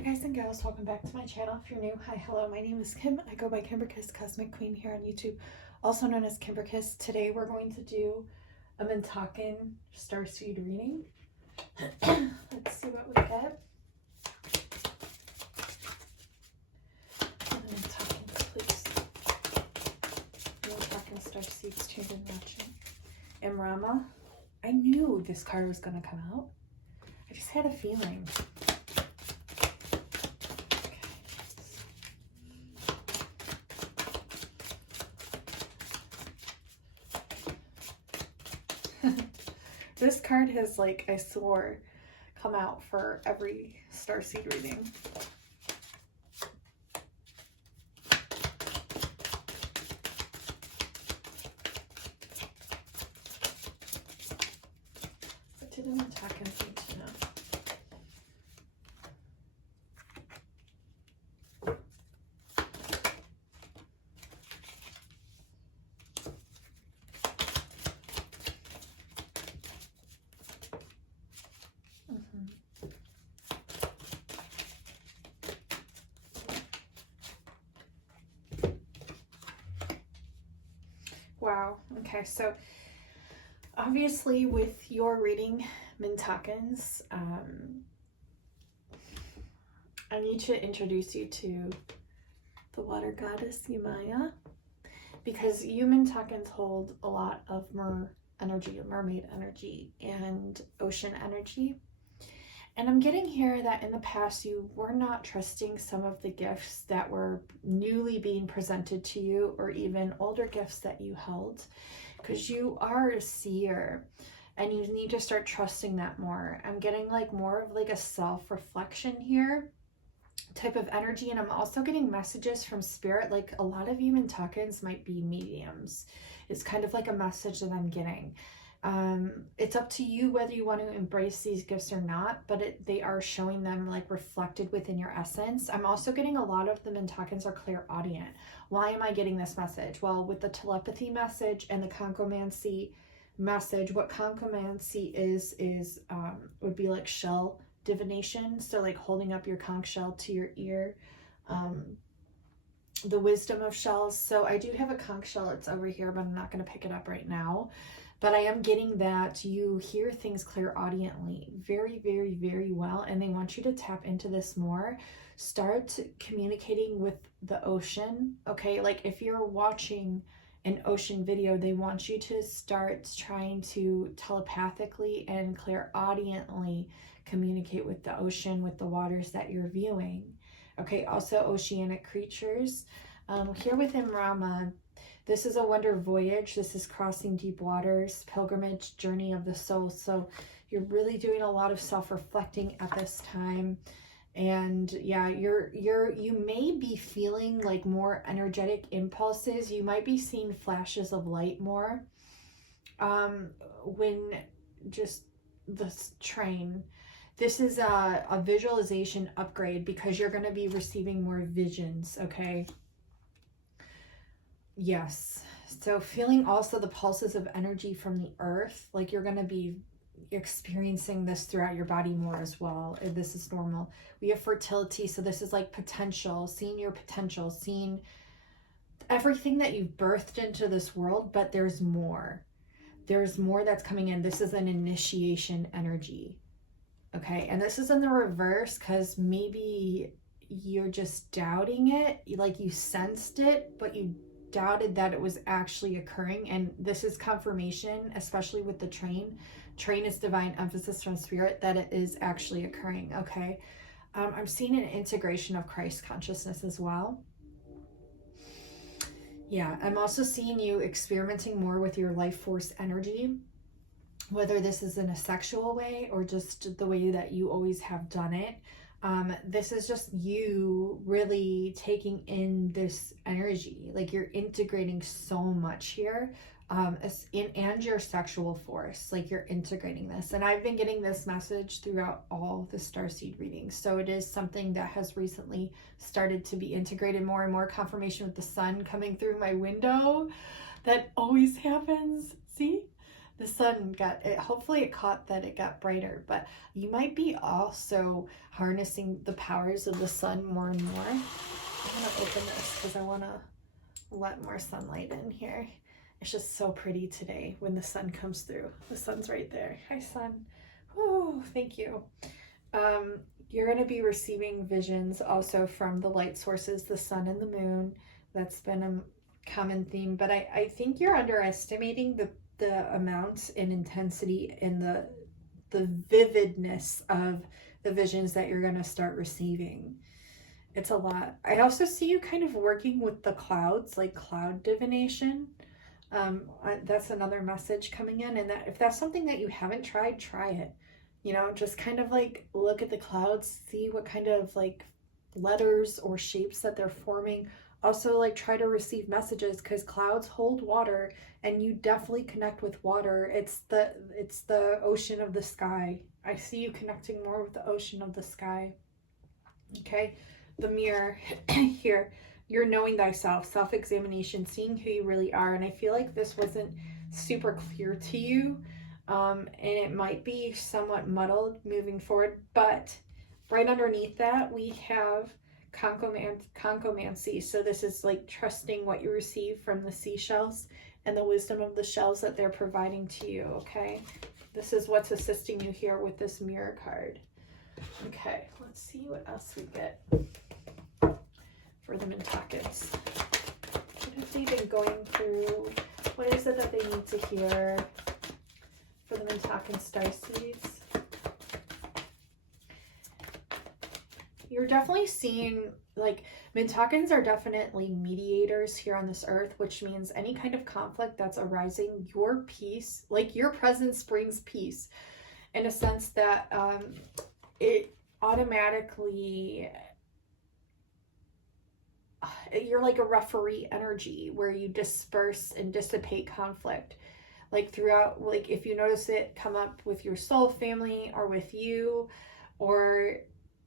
Hi guys and gals, welcome back to my channel. If you're new, hi, hello, my name is Kim. I go by Kimberkiss Cosmic Queen here on YouTube, also known as Kimberkiss. Today we're going to do a Mintakan Starseed reading. Let's see what we get. And the Mintakans, please. Mintakan Starseeds, changing watching. Rama. I knew this card was going to come out. I just had a feeling. This card has, like, I swore, come out for every starseed reading. What do the Mintakans need to know? Wow. Okay, so obviously with your reading, Mintakans, I need to introduce you to the water goddess Yumaya, because you Mintakans hold a lot of mermaid energy, and ocean energy. And I'm getting here that in the past you were not trusting some of the gifts that were newly being presented to you, or even older gifts that you held, because you are a seer and you need to start trusting that more. I'm getting like more of like a self-reflection here type of energy. And I'm also getting messages from spirit. Like a lot of you Mintakans might be mediums. It's kind of like a message that I'm getting. It's up to you whether you want to embrace these gifts or not, but they are showing them like reflected within your essence. I'm also getting a lot of the Mintakans are clairaudient. Why am I getting this message? Well, with the telepathy message and the conchomancy message, what conchomancy is would be like shell divination. So like holding up your conch shell to your ear, the wisdom of shells. So I do have a conch shell. It's over here, but I'm not going to pick it up right now. But I am getting that you hear things clairaudiently very, very, very well. And they want you to tap into this more. Start communicating with the ocean. Okay, like if you're watching an ocean video, they want you to start trying to telepathically and clairaudiently communicate with the ocean, with the waters that you're viewing. Okay, also oceanic creatures. Here within Rama, this is a wonder voyage. This is crossing deep waters, pilgrimage, journey of the soul. So you're really doing a lot of self-reflecting at this time. And yeah, you may be feeling like more energetic impulses. You might be seeing flashes of light more. When just this train, this is a visualization upgrade, because you're going to be receiving more visions. Okay. Yes. So feeling also the pulses of energy from the earth, like you're going to be experiencing this throughout your body more as well. This is normal. We have fertility. So this is like potential, seeing your potential, seeing everything that you've birthed into this world, but there's more. There's more that's coming in. This is an initiation energy. Okay. And this is in the reverse, because maybe you're just doubting it. Like you sensed it, but you doubted that it was actually occurring. And this is confirmation, especially with the train. Train is divine emphasis from spirit that it is actually occurring. Okay. I'm seeing an integration of Christ consciousness as well. Yeah. I'm also seeing you experimenting more with your life force energy, whether this is in a sexual way or just the way that you always have done it. This is just you really taking in this energy. Like you're integrating so much here, and your sexual force, like you're integrating this. And I've been getting this message throughout all the starseed readings. So it is something that has recently started to be integrated more and more. Confirmation with the sun coming through my window. That always happens. See? the sun got it. Hopefully it caught that it got brighter, but you might be also harnessing the powers of the sun more and more. I'm gonna open this because I want to let more sunlight in here. It's just so pretty today when the sun comes through. The sun's right there. Hi, sun. Oh, thank you. You're going to be receiving visions also from the light sources, the sun and the moon. That's been a common theme, but I think you're underestimating the amount and intensity and the vividness of the visions that you're going to start receiving. It's a lot. I also see you kind of working with the clouds, like cloud divination. That's another message coming in, and that if that's something that you haven't tried, try it. You know, just kind of like look at the clouds, see what kind of like letters or shapes that they're forming. Also, like, try to receive messages, because clouds hold water, and you definitely connect with water. It's the ocean of the sky. I see you connecting more with the ocean of the sky. Okay, the mirror here. You're knowing thyself, self-examination, seeing who you really are. And I feel like this wasn't super clear to you. And it might be somewhat muddled moving forward, but right underneath that we have concomancy. So this is like trusting what you receive from the seashells and the wisdom of the shells that they're providing to you. Okay, this is what's assisting you here with this mirror card. Okay, let's see what else we get for the Mintakans. What have they been going through? What is it that they need to hear for the Mintakan starseeds? You're definitely seeing, like, Mintakans are definitely mediators here on this earth, which means any kind of conflict that's arising, your peace, like your presence brings peace, in a sense that it automatically, you're like a referee energy where you disperse and dissipate conflict. Like throughout, like if you notice it come up with your soul family or with you or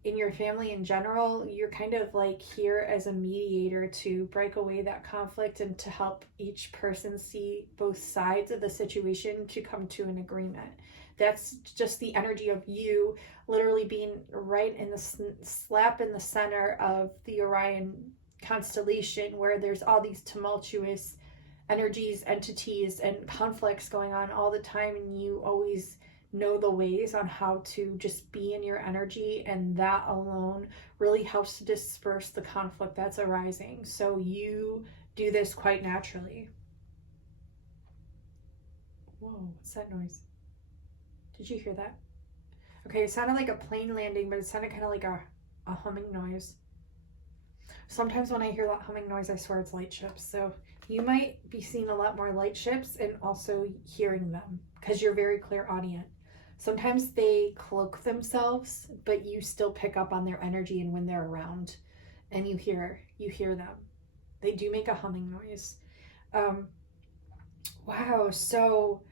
in your family in general, you're kind of like here as a mediator to break away that conflict and to help each person see both sides of the situation to come to an agreement. That's just the energy of you literally being right in the slap in the center of the Orion constellation, where there's all these tumultuous energies, entities, and conflicts going on all the time, and you always know the ways on how to just be in your energy, and that alone really helps to disperse the conflict that's arising. So you do this quite naturally. Whoa, what's that noise? Did you hear that? Okay, it sounded like a plane landing, but it sounded kind of like a humming noise. Sometimes when I hear that humming noise, I swear it's light ships. So you might be seeing a lot more light ships and also hearing them, because you're very clairaudient. Sometimes they cloak themselves, but you still pick up on their energy, and when they're around and you hear them. They do make a humming noise. Wow, so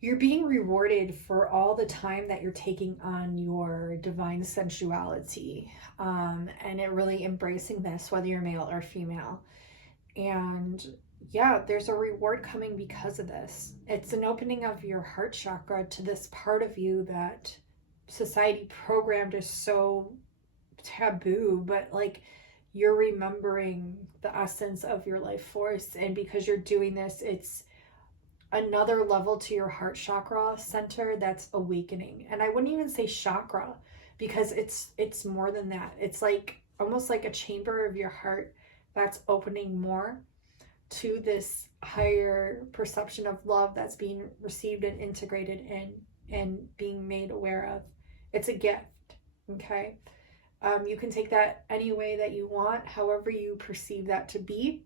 you're being rewarded for all the time that you're taking on your divine sensuality, and it really embracing this, whether you're male or female. And yeah, there's a reward coming because of this. It's an opening of your heart chakra to this part of you that society programmed is so taboo, but like you're remembering the essence of your life force. And because you're doing this, it's another level to your heart chakra center that's awakening. And I wouldn't even say chakra, because it's more than that. It's like almost like a chamber of your heart that's opening more to this higher perception of love that's being received and integrated in and being made aware of. It's a gift, okay? You can take that any way that you want, however you perceive that to be.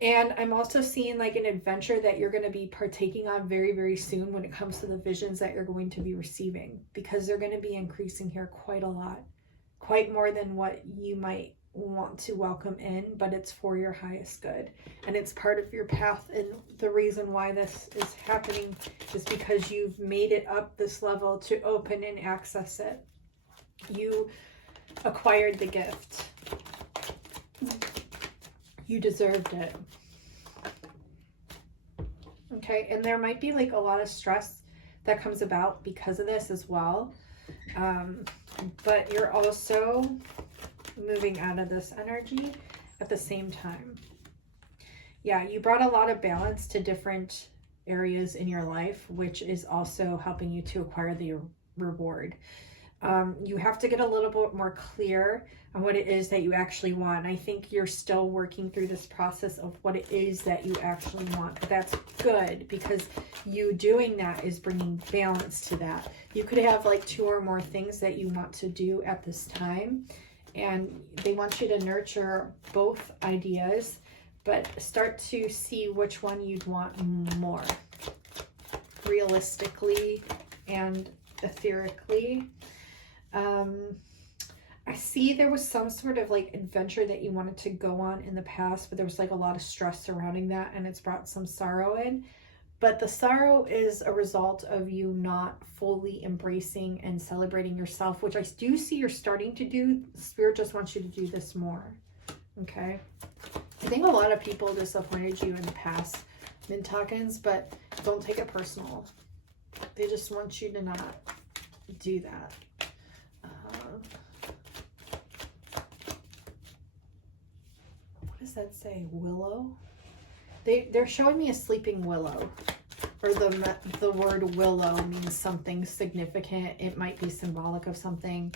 And I'm also seeing like an adventure that you're going to be partaking on very, very soon when it comes to the visions that you're going to be receiving, because they're going to be increasing here quite a lot, quite more than what you might want to welcome in, but it's for your highest good. And it's part of your path. And the reason why this is happening is because you've made it up this level to open and access it. You acquired the gift. You deserved it. Okay, and there might be like a lot of stress that comes about because of this as well. But you're also moving out of this energy at the same time. Yeah, you brought a lot of balance to different areas in your life, which is also helping you to acquire the reward. You have to get a little bit more clear on what it is that you actually want. I think you're still working through this process of what it is that you actually want, but that's good because you doing that is bringing balance to that. You could have like 2 or more things that you want to do at this time, and they want you to nurture both ideas, but start to see which one you'd want more realistically and etherically. I see there was some sort of like adventure that you wanted to go on in the past, but there was like a lot of stress surrounding that, and it's brought some sorrow in. But the sorrow is a result of you not fully embracing and celebrating yourself, which I do see you're starting to do. Spirit just wants you to do this more. Okay. I think a lot of people disappointed you in the past, Mintakans, but don't take it personal. They just want you to not do that. What does that say? Willow? They're showing me a sleeping willow, or the word willow means something significant. It might be symbolic of something.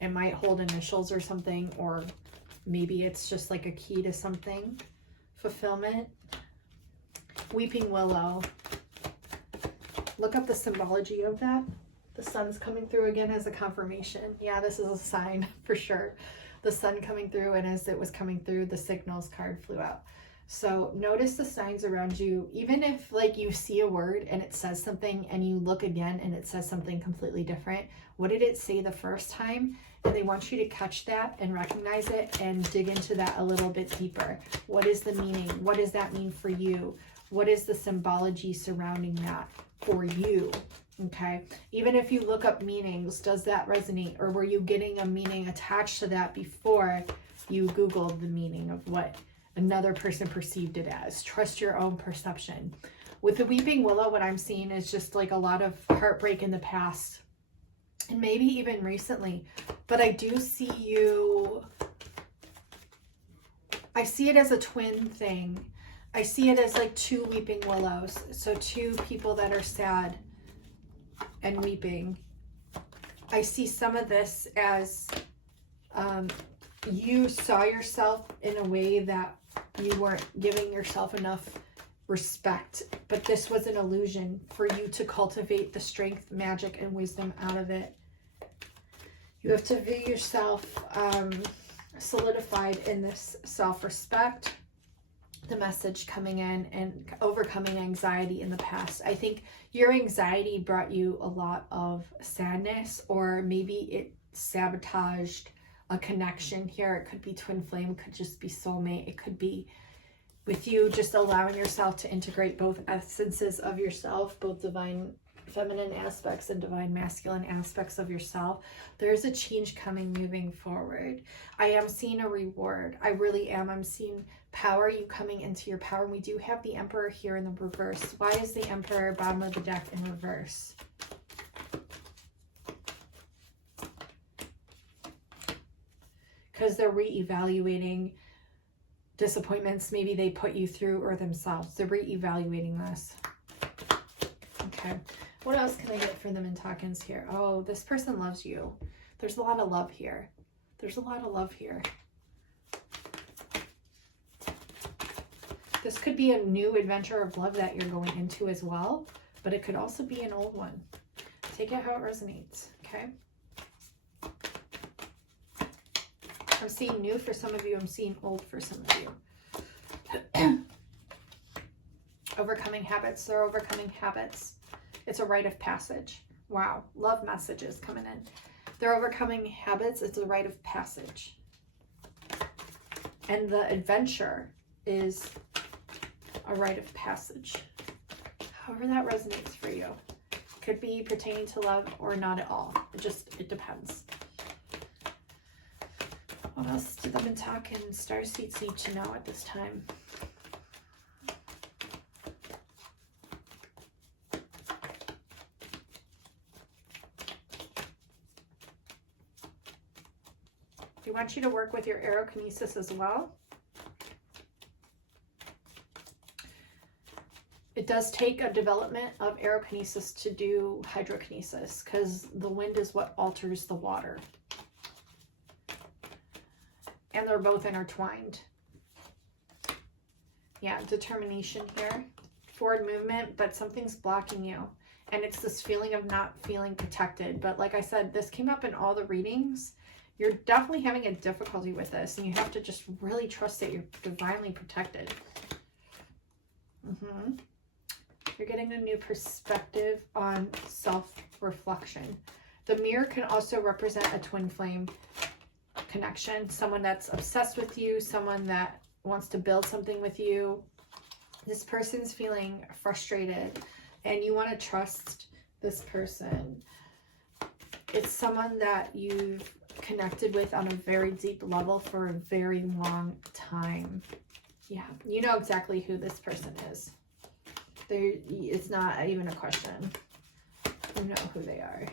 It might hold initials or something, or maybe it's just like a key to something. Fulfillment. Weeping willow. Look up the symbology of that. The sun's coming through again as a confirmation. Yeah, this is a sign for sure. The sun coming through, and as it was coming through, the signals card flew out. So notice the signs around you. Even if like you see a word and it says something and you look again and it says something completely different, what did it say the first time? And they want you to catch that and recognize it and dig into that a little bit deeper. What is the meaning? What does that mean for you? What is the symbology surrounding that for you? Okay, even if you look up meanings, does that resonate, or were you getting a meaning attached to that before you Googled the meaning of what another person perceived it as? Trust your own perception. With the weeping willow, what I'm seeing is just like a lot of heartbreak in the past, and maybe even recently, but I do see you, I see it as a twin thing. I see it as like 2 weeping willows, so 2 people that are sad and weeping. I see some of this as you saw yourself in a way that you weren't giving yourself enough respect, but this was an illusion for you to cultivate the strength, magic, and wisdom out of it. You have to view yourself solidified in this self-respect. The message coming in and overcoming anxiety in the past. I think your anxiety brought you a lot of sadness, or maybe it sabotaged a connection here. It could be twin flame, it could just be soulmate, it could be with you just allowing yourself to integrate both essences of yourself, both divine feminine aspects and divine masculine aspects of yourself. There's a change coming moving forward. I am seeing a reward. I really am. I'm seeing power, you coming into your power. And we do have the Emperor here in the reverse. Why is the Emperor bottom of the deck in reverse? Because they're reevaluating disappointments maybe they put you through or themselves. They're reevaluating this. Okay. What else can I get for the Mintakans here? Oh, this person loves you. There's a lot of love here. There's a lot of love here. This could be a new adventure of love that you're going into as well, but it could also be an old one. Take it how it resonates, okay? I'm seeing new for some of you. I'm seeing old for some of you. Overcoming habits. They're overcoming habits. It's a rite of passage. Wow. Love messages coming in. They're overcoming habits. It's a rite of passage. And the adventure is a rite of passage. However that resonates for you. Could be pertaining to love or not at all. It depends. What else do the Mintakan starseeds need to know at this time? They want you to work with your aerokinesis as well. It does take a development of aerokinesis to do hydrokinesis because the wind is what alters the water. And they're both intertwined. Yeah, determination here. Forward movement, but something's blocking you. And it's this feeling of not feeling protected. But like I said, this came up in all the readings. You're definitely having a difficulty with this. And you have to just really trust that you're divinely protected. You're getting a new perspective on self-reflection. The mirror can also represent a twin flame connection. Someone that's obsessed with you. Someone that wants to build something with you. This person's feeling frustrated and you want to trust this person. It's someone that you've connected with on a very deep level for a very long time. Yeah, you know exactly who this person is. It's not even a question. You know who they are.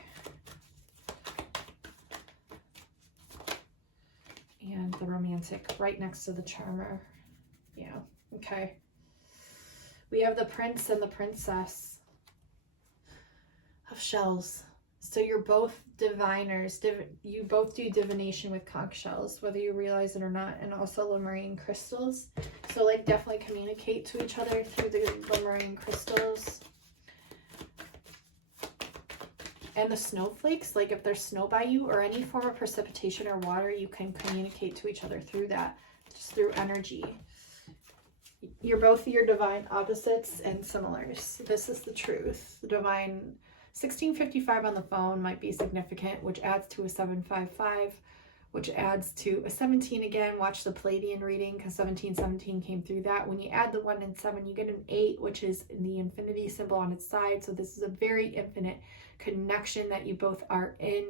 And the romantic right next to the charmer. Yeah, okay. We have the prince and the princess of shells. So you're both diviners. You both do divination with conch shells, whether you realize it or not, and also Lemurian crystals. So like definitely communicate to each other through the Lemurian crystals. And the snowflakes, like if there's snow by you or any form of precipitation or water, you can communicate to each other through that, just through energy. You're both your divine opposites and similars. This is the truth. The divine 1655 on the phone might be significant, which adds to a 755, which adds to a 17 again. Watch the Palladian reading because 1717 came through that. When you add the 1 and 7, you get an 8, which is the infinity symbol on its side. So this is a very infinite connection that you both are in.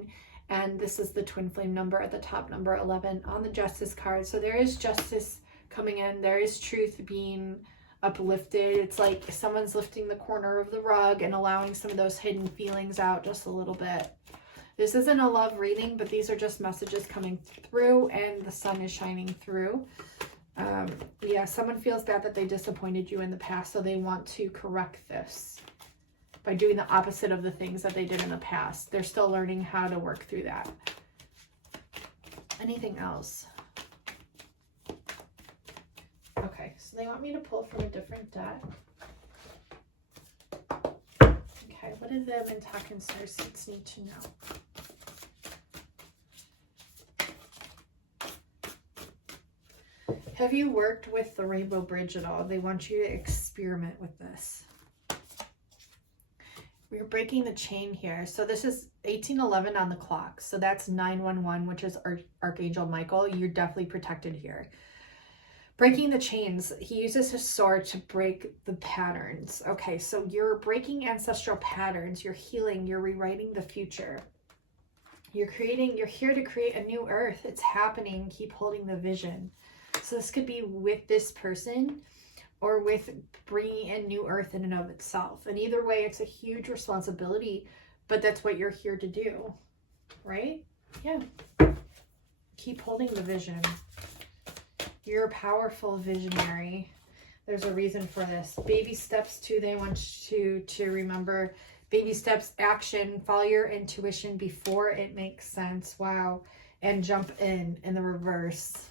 And this is the twin flame number at the top, number 11 on the justice card. So there is justice coming in. There is truth being uplifted. It's like someone's lifting the corner of the rug and allowing some of those hidden feelings out just a little bit. This isn't a love reading, but these are just messages coming through and the sun is shining through. Yeah, someone feels bad that they disappointed you in the past, so they want to correct this by doing the opposite of the things that they did in the past. They're still learning how to work through that. Anything else? Okay, so they want me to pull from a different deck. Okay, what do the Mintakan Starseeds need to know? Have you worked with the Rainbow Bridge at all? They want you to experiment with this. We're breaking the chain here. So this is 1811 on the clock. So that's 911, which is Archangel Michael. You're definitely protected here. Breaking the chains. He uses his sword to break the patterns. Okay, so you're breaking ancestral patterns. You're healing. You're rewriting the future. You're here to create a new earth. It's happening. Keep holding the vision. So this could be with this person or with bringing in new earth in and of itself. And either way, it's a huge responsibility, but that's what you're here to do, right? Yeah. Keep holding the vision. You're a powerful visionary. There's a reason for this. Baby steps too. They want you to remember baby steps, action, follow your intuition before it makes sense. Wow. And jump in the reverse.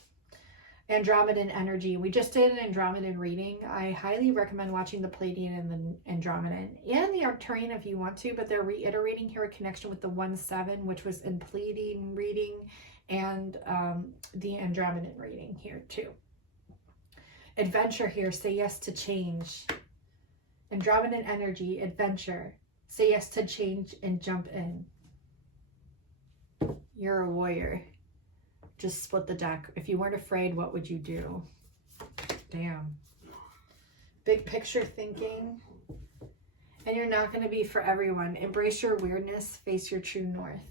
Andromedan energy. We just did an Andromedan reading. I highly recommend watching the Palladian and the Andromedan and the Arcturian if you want to, but they're reiterating here a connection with the 1-7, which was in Palladian reading, and the Andromedan reading here too. Adventure here. Say yes to change. Andromedan energy. Adventure. Say yes to change and jump in. You're a warrior. Just split the deck. If you weren't afraid, what would you do? Damn. Big picture thinking. And you're not going to be for everyone. Embrace your weirdness. Face your true north.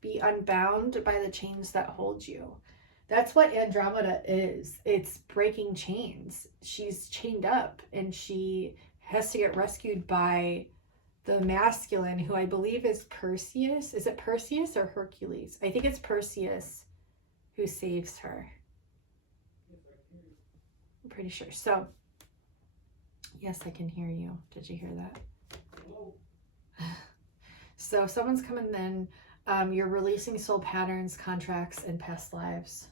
Be unbound by the chains that hold you. That's what Andromeda is. It's breaking chains. She's chained up and she has to get rescued by the masculine, who I believe is Perseus. Is it Perseus or Hercules? I think it's Perseus who saves her. I'm pretty sure. So, yes, I can hear you. Did you hear that? So someone's coming in. You're releasing soul patterns, contracts, and past lives.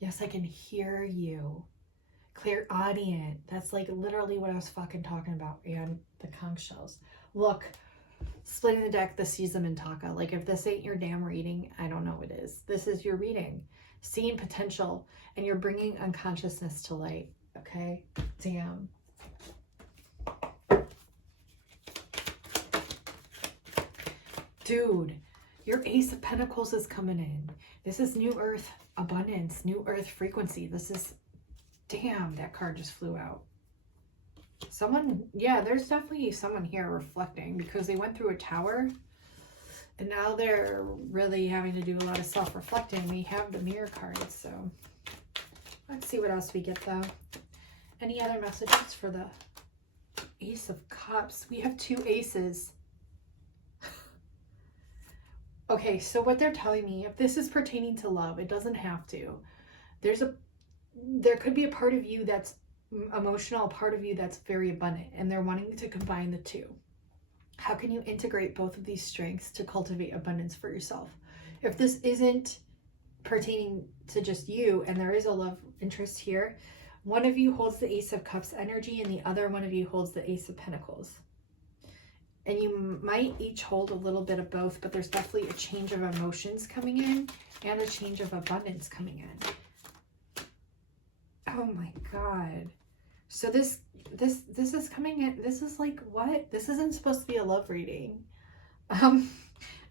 Yes, I can hear you. Clairaudient. That's like literally what I was fucking talking about. And the conch shells. Look, splitting the deck, this sees them in Mintaka. Like, if this ain't your damn reading, I don't know what is. This is your reading. Seeing potential, and you're bringing unconsciousness to light. Okay? Damn. Dude, your Ace of Pentacles is coming in. This is New Earth abundance, New Earth frequency. This is, damn, that card just flew out. Someone, yeah, there's definitely someone here reflecting, because they went through a tower and now they're really having to do a lot of self-reflecting. We have the mirror cards, so let's see what else we get though. Any other messages for the Ace of Cups? We have two aces. Okay, so what they're telling me, if this is pertaining to love, it doesn't have to. There could be a part of you that's emotional, a part of you that's very abundant, and they're wanting to combine the two. How can you integrate both of these strengths to cultivate abundance for yourself? If this isn't pertaining to just you, and there is a love interest here, one of you holds the Ace of Cups energy and the other one of you holds the Ace of Pentacles. And you might each hold a little bit of both, but there's definitely a change of emotions coming in and a change of abundance coming in. Oh my God. So this is coming in. This is like, what? This isn't supposed to be a love reading.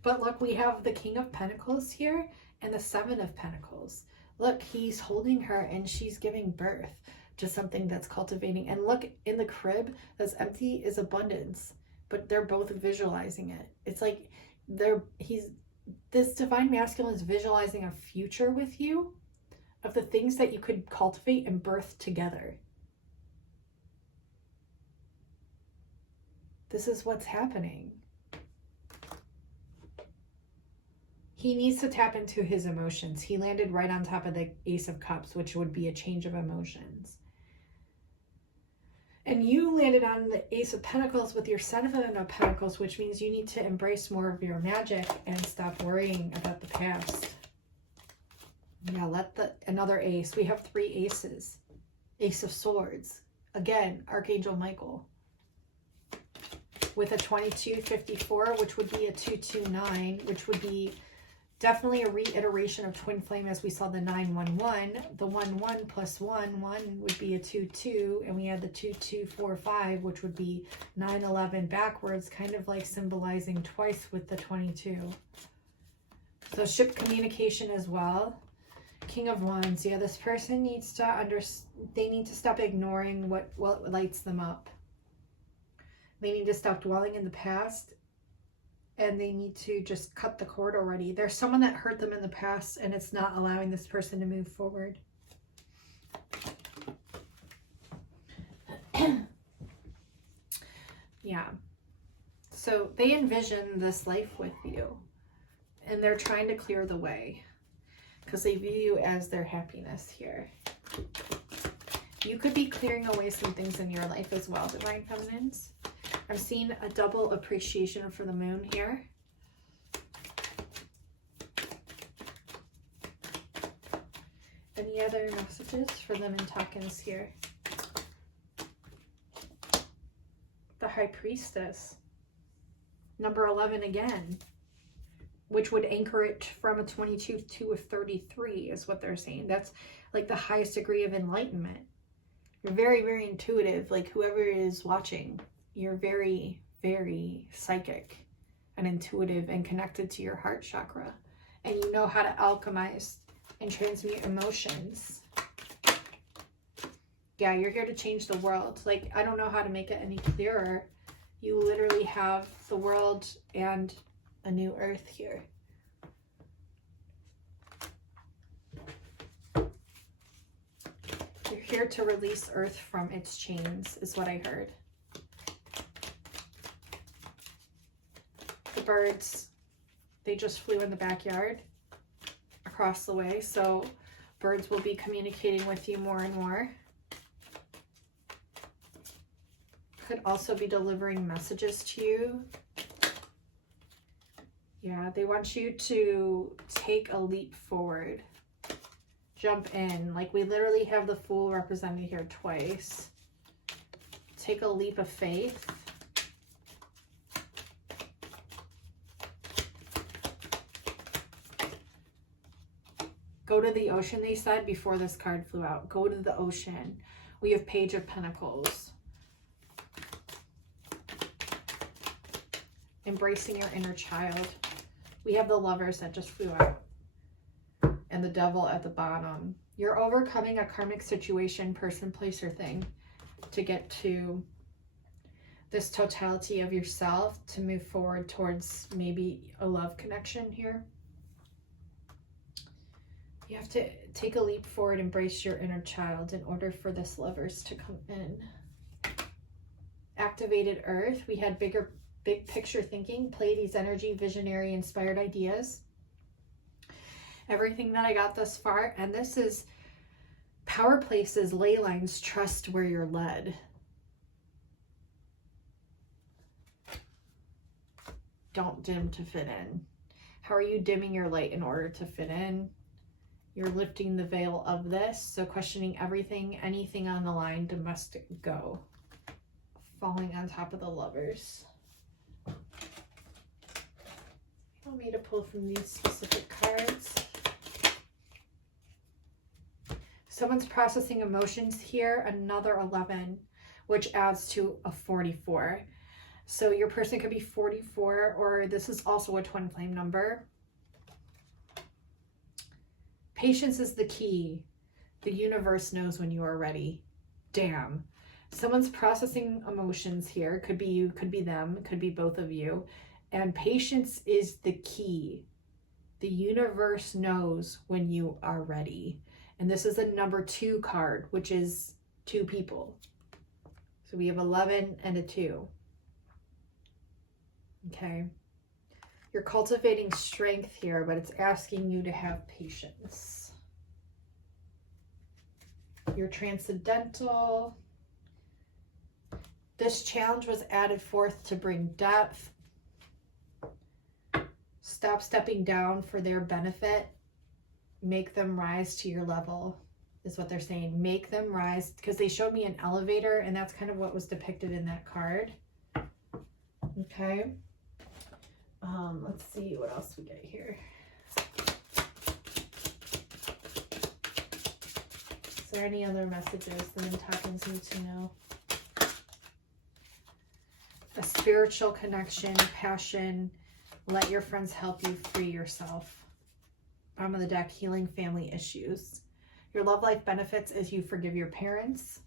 But look, we have the King of Pentacles here and the Seven of Pentacles. Look, he's holding her and she's giving birth to something that's cultivating. And look, in the crib that's empty is abundance. But they're both visualizing it. It's like this divine masculine is visualizing a future with you of the things that you could cultivate and birth together. This is what's happening. He needs to tap into his emotions. He landed right on top of the Ace of Cups, which would be a change of emotions. And you landed on the Ace of Pentacles with your Seven of Pentacles, which means you need to embrace more of your magic and stop worrying about the past. Yeah, another ace. We have three aces. Ace of Swords. Again, Archangel Michael. With a 2254, which would be a 229, which would be definitely a reiteration of twin flame, as we saw the 911. The 11 plus 1 would be a 22, and we had the 2245, which would be 911 backwards, kind of like symbolizing twice with the 22. So ship communication as well. King of Wands. Yeah, this person needs to they need to stop ignoring what lights them up. They need to stop dwelling in the past. And they need to just cut the cord already. There's someone that hurt them in the past and it's not allowing this person to move forward. Yeah. So they envision this life with you. And they're trying to clear the way. Because they view you as their happiness here. You could be clearing away some things in your life as well, Divine Feminines. I'm seeing a double appreciation for the moon here. Any other messages for the Mintakans here? The High Priestess. Number 11 again. Which would anchor it from a 22 to a 33 is what they're saying. That's like the highest degree of enlightenment. You're very, very intuitive. Like whoever is watching, you're very, very psychic and intuitive and connected to your heart chakra. And you know how to alchemize and transmute emotions. Yeah, you're here to change the world. Like, I don't know how to make it any clearer. You literally have the world and a new earth here. You're here to release earth from its chains, is what I heard. birds, they just flew in the backyard across the way. So birds will be communicating with you more and more. Could also be delivering messages to you. Yeah, they want you to take a leap forward. Jump in. Like, we literally have the Fool represented here twice. Take a leap of faith. Go to the ocean, they said before this card flew out. Go to the ocean. We have Page of Pentacles. Embracing your inner child. We have the Lovers that just flew out. And the Devil at the bottom. You're overcoming a karmic situation, person, place, or thing to get to this totality of yourself, to move forward towards maybe a love connection here. You have to take a leap forward, embrace your inner child in order for this Lovers to come in. Activated Earth. We had big picture thinking, Pleiades energy, visionary, inspired ideas. Everything that I got thus far. And this is power places, ley lines, trust where you're led. Don't dim to fit in. How are you dimming your light in order to fit in? You're lifting the veil of this. So questioning everything, anything on the line, domestic, go. Falling on top of the Lovers. You want me to pull from these specific cards? Someone's processing emotions here, another 11, which adds to a 44. So your person could be 44, or this is also a twin flame number. Patience is the key. The universe knows when you are ready. Damn. Someone's processing emotions here. Could be you, could be them, could be both of you. And patience is the key. The universe knows when you are ready. And this is a number 2 card, which is 2 people. So we have 11 and a 2. Okay. You're cultivating strength here, but it's asking you to have patience. You're transcendental. This challenge was added forth to bring depth. Stop stepping down for their benefit. Make them rise to your level, is what they're saying. Make them rise, because they showed me an elevator, and that's kind of what was depicted in that card. Okay. Let's see what else we get here. Is there any other messages the Mintakans need to know? A spiritual connection, passion. Let your friends help you free yourself. Bottom of the deck, healing family issues. Your love life benefits as you forgive your parents.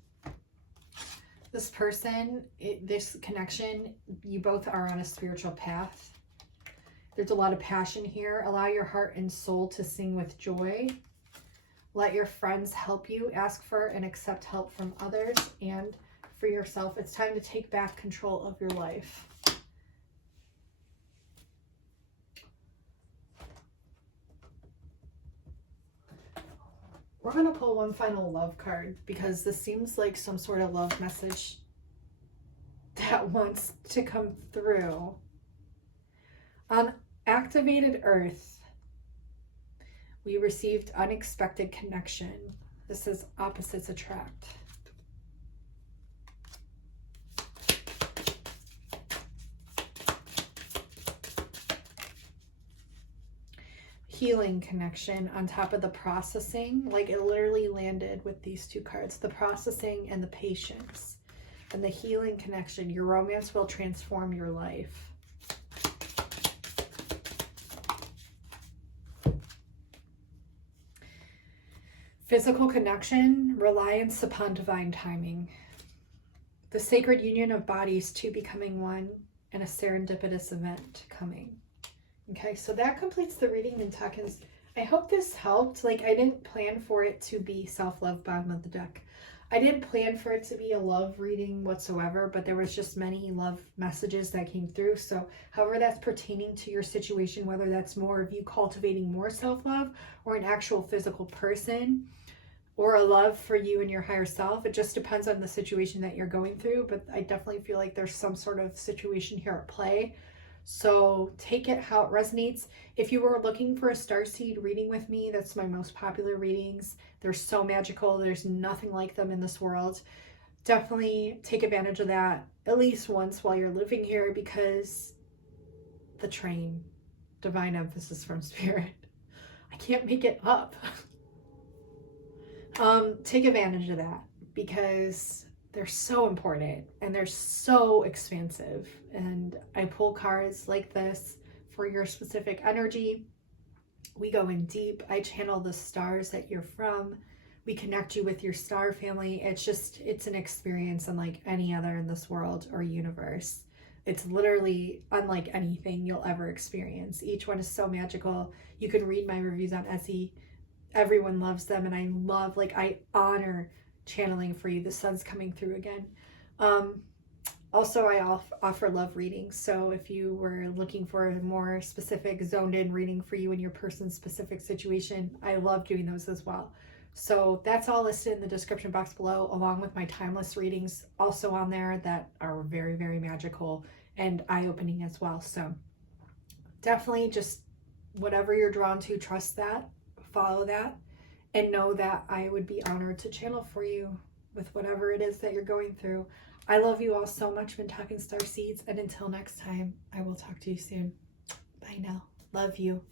This person, this connection, you both are on a spiritual path. There's a lot of passion here. Allow your heart and soul to sing with joy. Let your friends help you. Ask for and accept help from others and for yourself. It's time to take back control of your life. We're going to pull one final love card because this seems like some sort of love message that wants to come through. On activated Earth, we received unexpected connection. This is opposites attract. Healing connection on top of the processing. Like, it literally landed with these 2 cards. The processing and the patience. And the healing connection. Your romance will transform your life. Physical connection, reliance upon divine timing. The sacred union of bodies, 2 becoming one, and a serendipitous event coming. Okay, so that completes the reading, Mintakans. I hope this helped. Like, I didn't plan for it to be self-love bottom of the deck. I didn't plan for it to be a love reading whatsoever, but there was just many love messages that came through. So however that's pertaining to your situation, whether that's more of you cultivating more self-love or an actual physical person or a love for you and your higher self, it just depends on the situation that you're going through. But I definitely feel like there's some sort of situation here at play. So take it how it resonates. If you were looking for a starseed reading with me, that's my most popular readings. They're so magical. There's nothing like them in this world. Definitely take advantage of that at least once while you're living here, because the train, divine emphasis from spirit, I can't make it up. Take advantage of that, because they're so important and they're so expansive. And I pull cards like this for your specific energy. We go in deep. I channel the stars that you're from. We connect you with your star family. It's an experience unlike any other in this world or universe. It's literally unlike anything you'll ever experience. Each one is so magical. You can read my reviews on Etsy. Everyone loves them, and I honor channeling for you. The sun's coming through again. Also, I offer love readings. So if you were looking for a more specific zoned in reading for you and your person's specific situation, I love doing those as well. So that's all listed in the description box below, along with my timeless readings also on there that are very, very magical and eye-opening as well. So definitely just whatever you're drawn to, trust that, follow that, and know that I would be honored to channel for you with whatever it is that you're going through. I love you all so much, MINTAKAN Starseeds, and until next time, I will talk to you soon. Bye now. Love you.